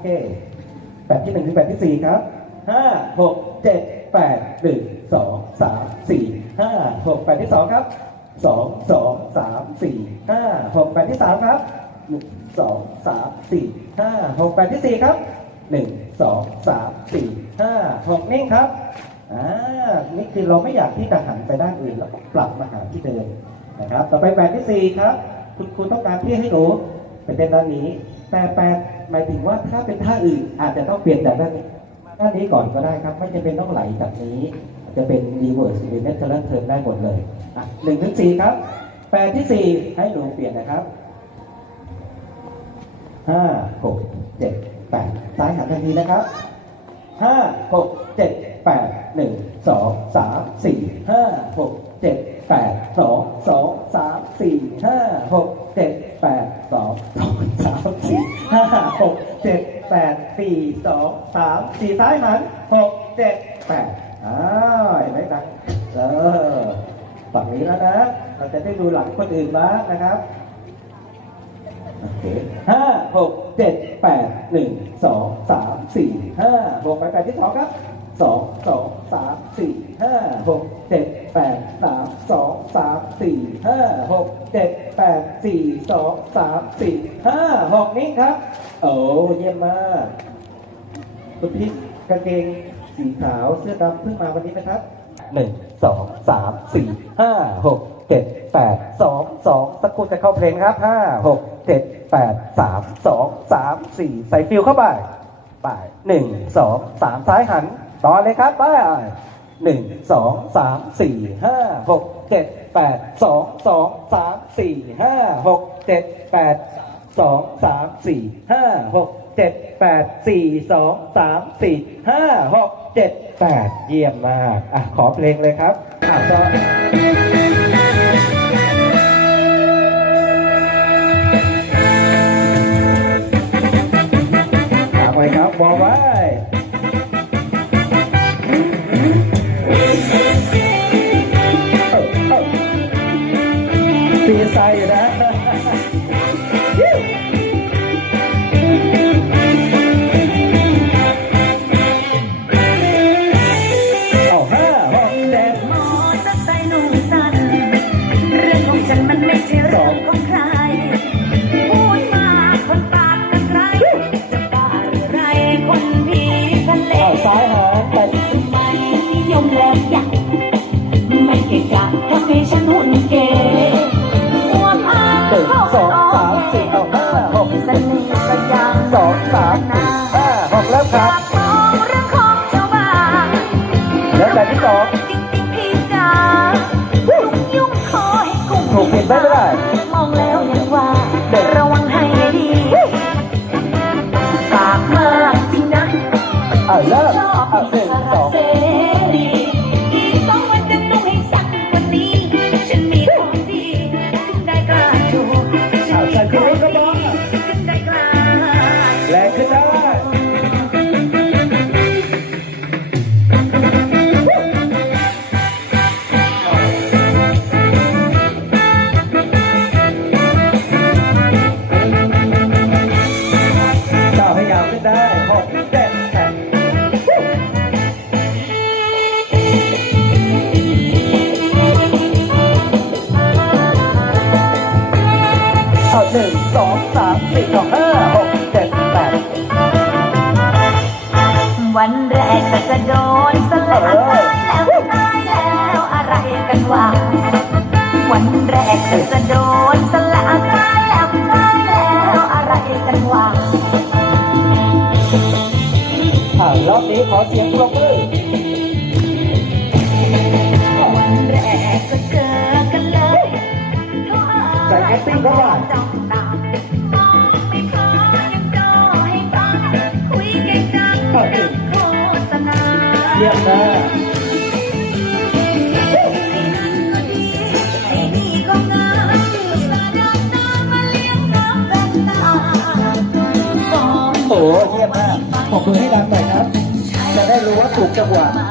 เคแปดที่หนึ่งถึงแปดที่สี่ครับห้าหกเจ็ดแปดหนึ่งสองสามสี่ห้าหกแปดที่สองครับสองสองสามสี่ห้าหกแปดที่สามครับหนึ่งสองสามสี่ห้าหกแปดที่สี่ครับหนึ่งสองสามสี่ห้าหกนิ่งครับอ่านี่คือเราไม่อยากที่จะหันไปด้านอื่นแล้วปรับมาหาที่เดิมนะครับ ต่อไปแปดที่สี่ครับ คุณครูต้องการที่ให้หนูไปเต้นด้านนี้ แต่แปด หมายถึงว่าถ้าเป็นท่าอื่นอาจจะต้องเปลี่ยนจากด้านนี้ด้านนี้ก่อนก็ได้ครับ ไม่จำเป็นต้องไหลจากนี้ จะเป็น reverse หรือ natural turn ได้หมดเลยหนึ่งถึงสี่ครับแปดที่สี่ให้หนูเปลี่ยนนะครับห้าหกเจ็ดแปดซ้ายหันทันทีนะครับห้าหกเจ็ดแปดหนึ่งสองสามสี่ห้าหกเจ็ดแปดสองสองสามสี่ห้าหกเจ็ดแปดสอง หกเจ็ดแปดสี่สองสามสี่ซ้ายหันหกเจ็ดแปดอ้าเห็นไหมดังเออฝั่งนี้แล้วนะเราจะได้ดูหลังคนอื่นบ้างนะครับโอเคห้าหกเจ็ดแปดหนึ่งสองสามสี่ห้าหกไปแปดที่สองครับสองสองสามสี่ห้าหกเจ็ด แปดสามสองสามสี่ห้าหกเจ็ดแปดสี่สองสามสี่ห้าหกนี้ครับ โอ้เยี่ยมมากคุณพี่กางเกงสีขาวเสื้อดำเพิ่งมาวันนี้นะครับหนึ่งสองสามสี่ห้าหกเจ็ดแปดสองสองสักครู่จะเข้าเพลงครับห้าหกเจ็ดแปดสามสองสามสี่ใส่ฟิลเข้าไปไปหนึ่งสองสามซ้ายหันต่อเลยครับไป หนึ่งสองสามสี่ห้าหกเจ็ดแปดสองสองสามสี่ห้าหกเจ็ดแปดสองสามสี่ห้าหกเจ็ดแปดสี่สองสามสี่ห้าหกเจ็ดแปดเยี่ยมมากอะขอเพลงเลยครับอะต่อาไว้ครับบอกไว้ ตีไซอยู่นะ สน่ห์ก็ยังสองสามนา เอาหนึ่งสองสามสี่เอาห้าหกเจ็ดแปดวันแรกก็จะโดนสลัดแล้วตายแล้วอะไรกันวะวันแรกก็จะโดนสลัดตายแล้วตายแล้วอะไรกันวะอ่ารอบนี้ขอเสียงปรบมือ ใส่แอคติ้งเข้าไปจ้องตามมองไม่พอยังจอให้ฟังคุยเก่งจังเอาหนึ่งโฆษณาเรียบนะไอ้นี่ก็งามอุตส่าห์เดินตามมาเลี้ยงน้ำแฟนตาฟองโอ้เยี่ยมมากขอบคุณให้ดังหน่อยครับ จะได้รู้ว่าถูกจังหวะมา